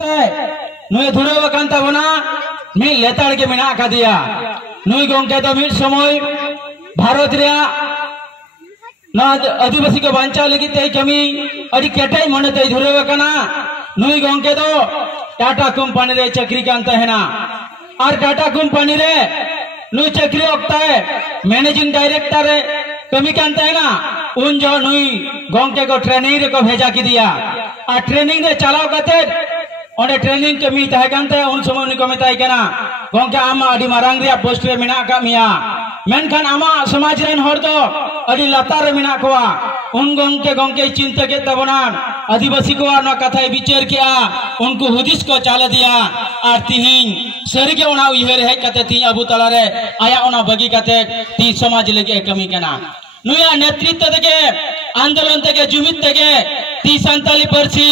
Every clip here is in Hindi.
नुई धुरवाकान ताबोना मी लेताड़ के मेना आकादिया नुई गोंके तो मिड समय भारत रे ना आदिवासी को बांचा लगी ते कमी अड़ी केटाई मने ते धुरवाकाना नुई गोंके तो टाटा कंपनी रे चक्री कान तहेना और टाटा कंपनी रे नुई चक्री होता है मैनेजिंग डायरेक्टर रे कमी कान तहेना उन जो नुई गोंके को ट्रेनिंग रे को भेजा की दिया और ट्रेनिंग रे चलाओ कते और ट्रेनिंग कमी तहकानते उन समय उनको मेताई कना गोंके आमा अडी मारांग रे पोस्ट रे मेना का मिया मेनखान आमा समाज रेन हर दो अडी लातार रे मेना कोआ उन गोंके चिंता के तबना आदिवासी को ना कथा विचार किया उनको हुदिस को चाल दिया और तिहिं सरी के ओना उइहर हे कते ती अबू तला रे आया ओना बगी कते ती समाज लेके कमी कना नुया नेतृत्व तके आंदोलन तके जुमित तके ती संताली परसी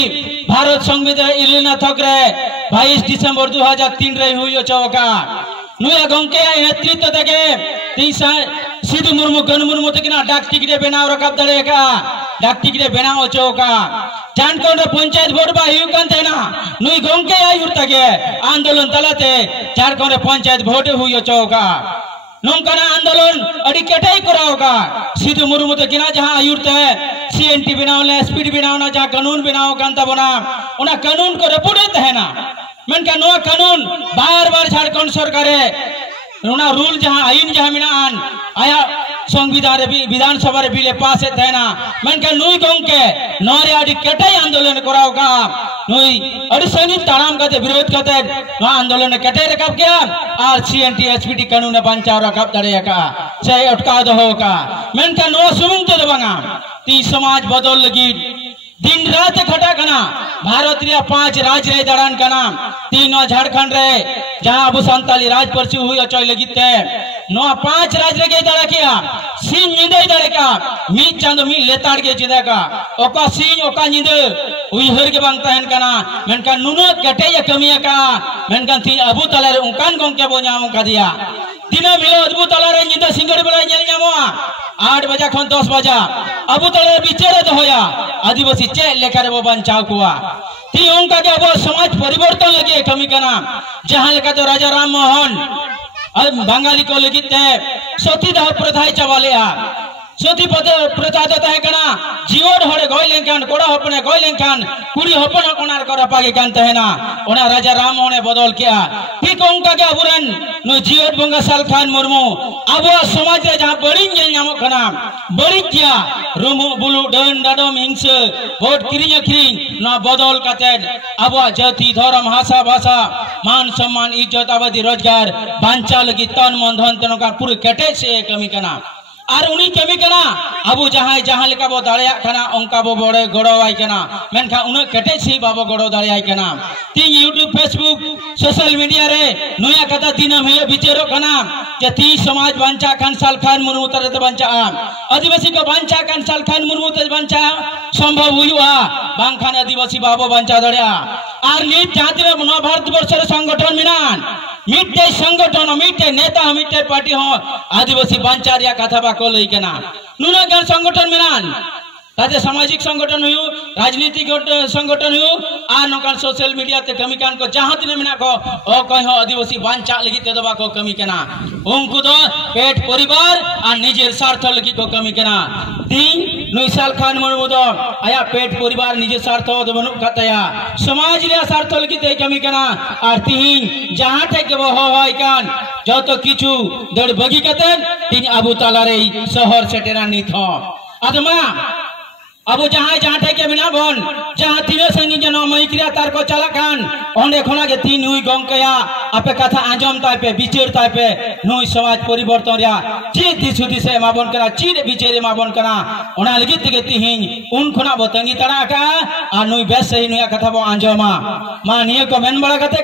भारत संविधान इलिना थकरे 22 दिसंबर 2003 रे हुई चौका नुया गोंके नेतृत्व तके ती सिद्धू मुर्मू गन मुर्मू तकिना डाक टिकटे बनाव रकब दड़ेका डाक टिकटे बनाव चौका जानकोंड पंचायत वोट बा हुई कान तेना नुई गोंके आयुर तके आंदोलन तलाते झारखंड पंचायत वोट हुई चौका नौकाना आंदोलन अड़ी केटाई कराओगा सिद्धू मुर्मू तकिना जहां आयुर ते सीएनटी बनावले स्पीड बनावना जहां कानून बनाव कांता बना उना कानून को रपुड़े तहना मेनका नो कानून बार-बार झारखंड सरकारे उना रूल जहां आईन जहां मिनान आया संविधान रे विधानसभा रे बिले पास तहना मेनका नुई गोंके नोरे अड़ी केटाई आंदोलन कराओगा नुई अड़ी सनी ताराम कते विरोध कते नो आंदोलन केटाई रकब क्या और सीएनटी एसपीटी कानून बंचाव रकब दड़ेका से अटका दो का मेनका नो सुमुंग तो बंगा ती समाज बदल लगी दिन रात खटा कना भारत रे 5 राज्य रे दड़ान कना तीनों झारखंड रे जहां अबू संताली राज परसी हुई अचय लगिते नो 5 राज्य रे के दड़ा किया सिंह निंदे दड़े का मी चांद मी लेताड़ के जिदा का ओका सिंह ओका निंदे उइहर के बंग तहन कना मेनका नुनो कटे या कमिया का मेनका थी अबू तला रे उनकान गोंके बो न्यामो का दिया दिना मिलो अबू तला रे निंदा सिंगड़ बला नेल न्यामोआ 8 बजा खन 10 बजा अबू तला बिचेरे तो होया आदिवासी चे लेकर वो बंचाव कुआ ती उनका के वो समाज परिवर्तन लगे कमी कना जहां लेका तो राजा राम मोहन बंगाली को लगिते सतीदाह प्रथा चवालिया सती प्रथा तो तहे कना जीवन हड़े गय लेंखान कोड़ा हपने गय लेंखान कुड़ी हपन कोनार कर पागे कान तहेना ओना राजा राम मोहन बदल किया ठीक उनका के अबुरन नो जीवन बंगा साल खान मुर्मू अब समाज रे जहां बड़ी नेल नामो कना बड़ी किया Rumu blue done डाडम hints vote किरिंग अखरिंग ना बदल कते अब जाति धर्म भाषा भाषा मान सम्मान इज्जत आबादी रोजगार बांचा लगी तन मन धन तन का पूरे कटे से कमी कना और उनी कमी कना अबू जहां लेका बो दाड़िया कना उनका बो बड़े गड़ोवाई कना मेनखा उन कटे से बाबो गड़ो दाड़ियाई कना ती यूट्यूब फेसबुक सोशल मीडिया रे नया कथा दिनम हे बिचेरो कना जे ती समाज बांचा खान साल खान मुर्मू तरते बांचा आदिवासी को बांचा खान साल खान मुर्मू तरते बांचा संभव हुआ बांग खान आदिवासी बाबो बांचा दड़िया और नीत जातिर न भारत वर्ष रे संगठन मिनान मिट्टे संगठन मिट्टे नेता मिट्टे पार्टी हो आदिवासी बांचारिया कथा बा को लई केना नुना गण संगठन मिनान ताते सामाजिक संगठन हुई राजनीतिक संगठन हुई आ नकान सोशल मीडिया ते कमी कान को जहां दिन मिना को ओ कहो आदिवासी बांचा लगी ते दबा को कमी केना उनको तो पेट परिवार आ निजेर स्वार्थ लगी को कमी केना तीन नुइसाल खान मुर्मू दो आया पेट परिवार निजे स्वार्थ दो बनु कतया समाज रे स्वार्थ लगी ते कमी केना और तीन जहां थे के वो होय कान जो तो किछु दड़ बगी कतन तीन अबू तला रे शहर से टेरा नी थो आदमा अब जहां थे के बिना बन जहां तीनों संगी जनो मैक्रिया तार को चला खान ओंडे खोना के तीन हुई गोंकया आपे कथा आंजम ताय पे बिचेर ताय पे नुई समाज परिवर्तन रिया ची दिसुदी से माबन करा ची बिचेरे माबन करा ओना लगी तिगे तिहिन उन खोना बतंगी तड़ा का आ नुई बेस सही नुया कथा बो आंजमा मा निये को मेन बड़ा कते